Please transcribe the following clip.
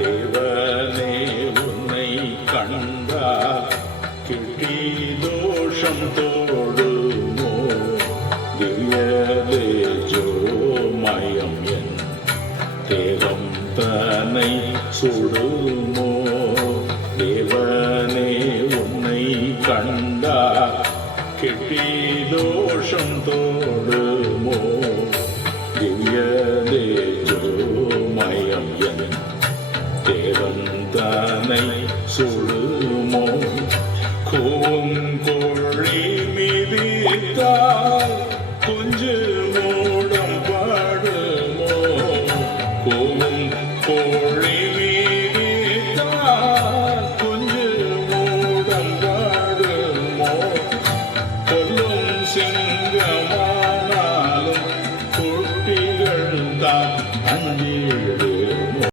தேவனே உன்னை கண்டார் கிட்டி தோஷம் தோடுமோ திவ்ய தேஜோமயம் என் தேகம் தன்னை சுடுமோ தேவனே உன்னை கண்டார் கிட்டி தோஷம் தோடுமோ திவ்ய தேஜோமயம் என் தேவன் தன்னை சுடுமோ கோழி மிதித்தால் குஞ்சு மூடம் பாடுமோ கோழி